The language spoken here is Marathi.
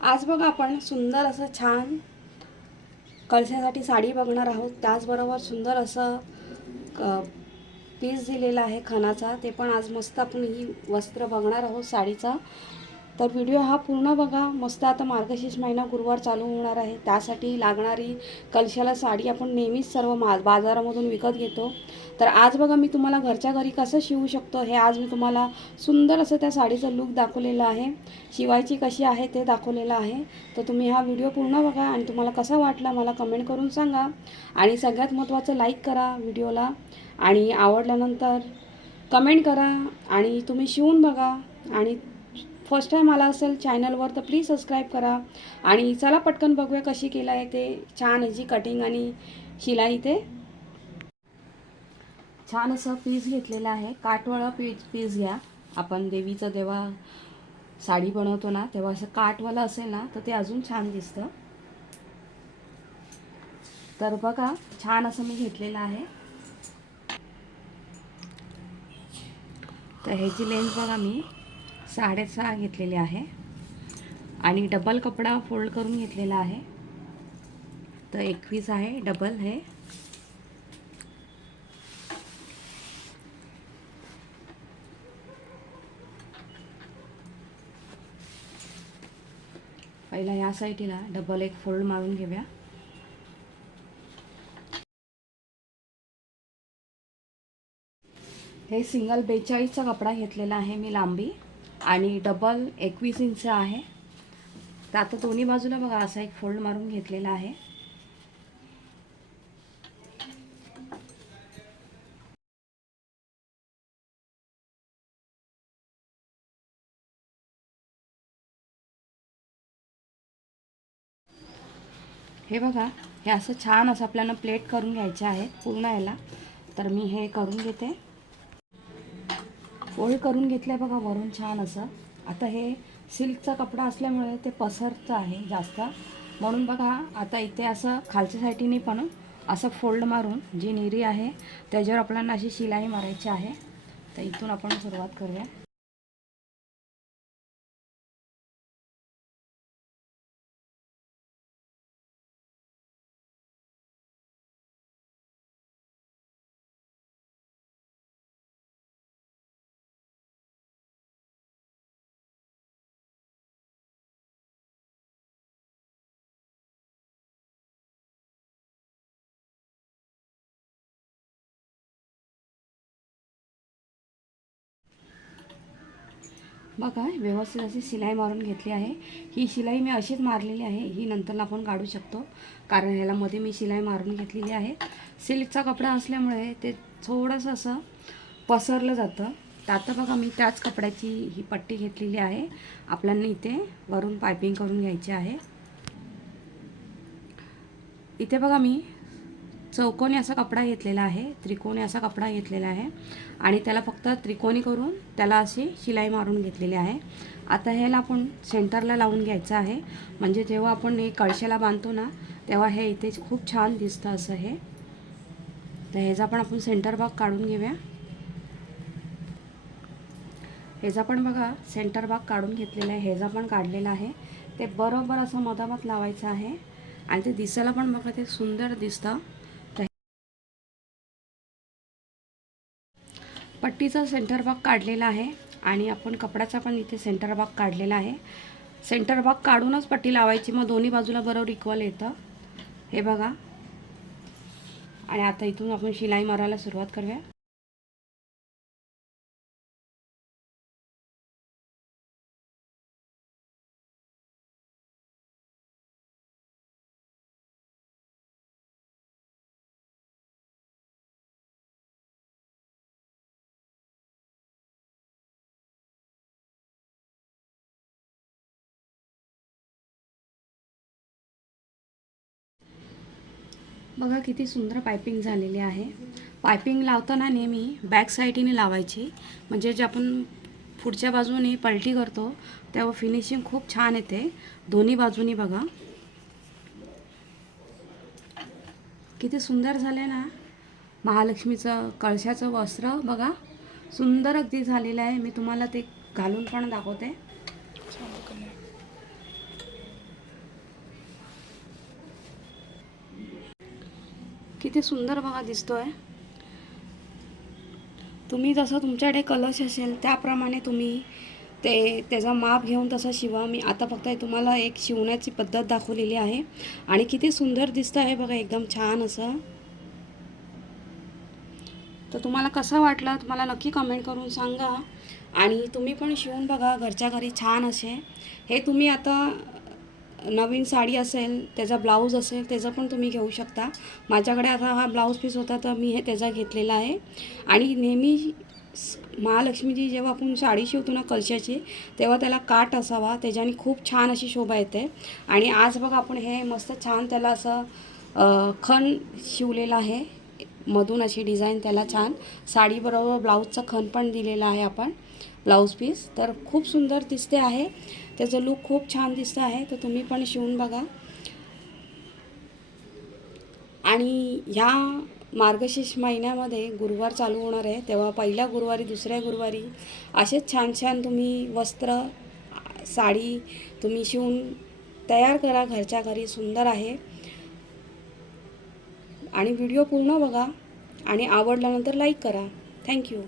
आज बघा आपण सुंदर असं छान कळशासाठी साडी बघणार आहोत. त्याचबरोबर सुंदर असं क पीस दिलेला आहे खणाचा. ते पण आज मस्त आपण ही वस्त्र बघणार आहोत साडीचा. तर व्हिडिओ हा पूर्ण बघा. मस्त आता मार्गशीर्ष महिना गुरुवार चालू होणार आहे. त्यासाठी लागणारी कलशाला साडी आपण नेहमीच सर्व मा बाजारामधून विकत घेतो. तर आज बघा मी तुम्हाला घरच्या घरी कसं शिवू शकतो हे आज मी तुम्हाला सुंदर असं त्या साडीचं लूक दाखवलेलं आहे. शिवायची कशी आहे ते दाखवलेलं आहे. तर तुम्ही हा व्हिडिओ पूर्ण बघा आणि तुम्हाला कसा वाटला मला कमेंट करून सांगा. आणि सगळ्यात महत्त्वाचं लाईक करा व्हिडिओला आणि आवडल्यानंतर कमेंट करा आणि तुम्ही शिवून बघा. आणि फर्स्ट टाईम आला असेल चॅनलवर तर प्लीज सबस्क्राईब करा. आणि चला पटकन बघूया कशी केलं आहे ते छान याची कटिंग आणि शिलाई ते. छान असं पीस घेतलेलं आहे. काठवाळा पीस पीस घ्या. आपण देवीचं जेव्हा साडी बनवतो ना तेव्हा असं काठवाला असेल ना तर ते अजून छान दिसतं. तर बघा छान असं मी घेतलेलं आहे. तर ह्याची लेंथ बघा मी. साडेसहा घेतलेले आहे. आणि डबल कपडा फोल्ड करून घेतलेला आहे. तर एकवीस आहे डबल हे. पहिला या साईडला डबल एक फोल्ड मारून घेऊया. हे सिंगल बेचाळीसचा कपडा घेतलेला आहे मी लांबी. आणि डबल एकवीस इंच आहे. तर आता दोन्ही बाजूला बघा असा एक फोल्ड मारून घेतलेला आहे. हे बघा हे असं छान असं आपल्याला प्लेट करून घ्यायचे आहे पूर्ण याला. तर मी हे करून घेते. फोल्ड करून घेतलं आहे बघा वरून छान असं. आता हे सिल्कचा कपडा असल्यामुळे ते पसरतं आहे जास्त. म्हणून बघा आता इथे असं खालच्या साईडीने पण असं फोल्ड मारून जी निरी आहे त्याच्यावर आपल्याला अशी शिलाई मारायची आहे. तर इथून आपण सुरुवात करूया. बघा व्यवस्थित अशी शिलाई मारून घेतली आहे. ही शिलाई मी अशीच मारलेली आहे. ही नंतर आपण काढू शकतो. कारण ह्याला मध्ये मी शिलाई मारून घेतलेली आहे. सिल्कचा कपडा असल्यामुळे ते थोडंसं असं पसरलं जातं. तर आता बघा मी त्याच कपड्याची ही पट्टी घेतलेली आहे. आपल्याला इथे वरून पायपिंग करून घ्यायची आहे. इथे बघा मी चौकोनी असा कपडा घेतलेला आहे त्रिकोणी असा कपडा घेतलेला आहे आणि त्याला फक्त त्रिकोणी करून त्याला अशी शिलाई मारून घेतलेली आहे. आता ह्याला आपण सेंटरला लावून घ्यायचं आहे. म्हणजे जेव्हा आपण हे कळशेला बांधतो ना तेव्हा हे इथे खूप छान दिसतं असं हे. तर ह्याचा पण आपण सेंटर भाग काढून घेऊया. ह्याचा पण बघा सेंटर भाग काढून घेतलेला आहे ह्याचा पण काढलेला आहे. ते बरोबर असं मधामध लावायचं आहे आणि ते दिसायला पण बघा ते सुंदर दिसतं. पट्टीचा सेंटर भाग काढलेला आहे आणि आपण कपड्याचा पण इथे सेंटर भाग काढलेला आहे. सेंटर भाग काढूनच पट्टी लावायची. मग दोन्ही बाजूला बरोबर इक्वल येतं. हे बघा. आणि आता इथून आपण शिलाई मारायला सुरुवात करूया. बघा किती सुंदर पायपिंग झालेली आहे. पायपिंग लावताना नेहमी बॅक साईडीने लावायची. म्हणजे जे आपण पुढच्या बाजूने पलटी करतो तेव्हा फिनिशिंग खूप छान येते. दोन्ही बाजूनी बघा. किती सुंदर झालं ना. महालक्ष्मीचं कळशाचं वस्त्र बघा. सुंदर अगदी झालेलं आहे. मी तुम्हाला ते घालून पण दाखवते. किती सुंदर बघा दिसतो आहे तुम्ही जसं तुमच्याकडे कलश असेल त्याप्रमाणे तुम्ही ते त्याचा माप घेऊन तसं शिवा. मी आता फक्त तुम्हाला एक शिवण्याची पद्धत दाखवलेली आहे. आणि किती सुंदर दिसतं आहे बघा एकदम छान असं. तर तुम्हाला कसं वाटलं तुम्हाला नक्की कमेंट करून सांगा. आणि तुम्ही पण शिवून बघा घरच्या घरी छान असे. हे तुम्ही आता नवीन साडी असेल त्याचा ब्लाऊज असेल त्याचं पण तुम्ही घेऊ शकता. माझ्याकडे आता हा ब्लाऊज पीस होता तर मी हे त्याचा घेतलेला आहे. आणि नेहमी स- महालक्ष्मीची जेव्हा आपण साडी शिवतो ना कलशाची तेव्हा त्याला काट असावा त्याच्याने खूप छान अशी शोभा येते. आणि आज बघा आपण हे मस्त छान त्याला असं खण शिवलेलं आहे. मधून अशी डिझाईन त्याला छान. साडीबरोबर ब्लाऊजचा खण पण दिलेला आहे आपण ब्लाऊज पीस. तर खूप सुंदर दिसते आहे. त्याचं लूक खूप छान दिसतं आहे तर तुम्ही पण शिवून बघा. आणि ह्या मार्गशीर्ष महिन्यामध्ये गुरुवार चालू होणार आहे तेव्हा पहिल्या गुरुवारी दुसऱ्या गुरुवारी असेच छान छान तुम्ही वस्त्र साडी तुम्ही शिवून तयार करा घरच्या घरी सुंदर आहे. आणि व्हिडिओ पूर्ण बघा आणि आवडल्यानंतर लाईक करा. थँक्यू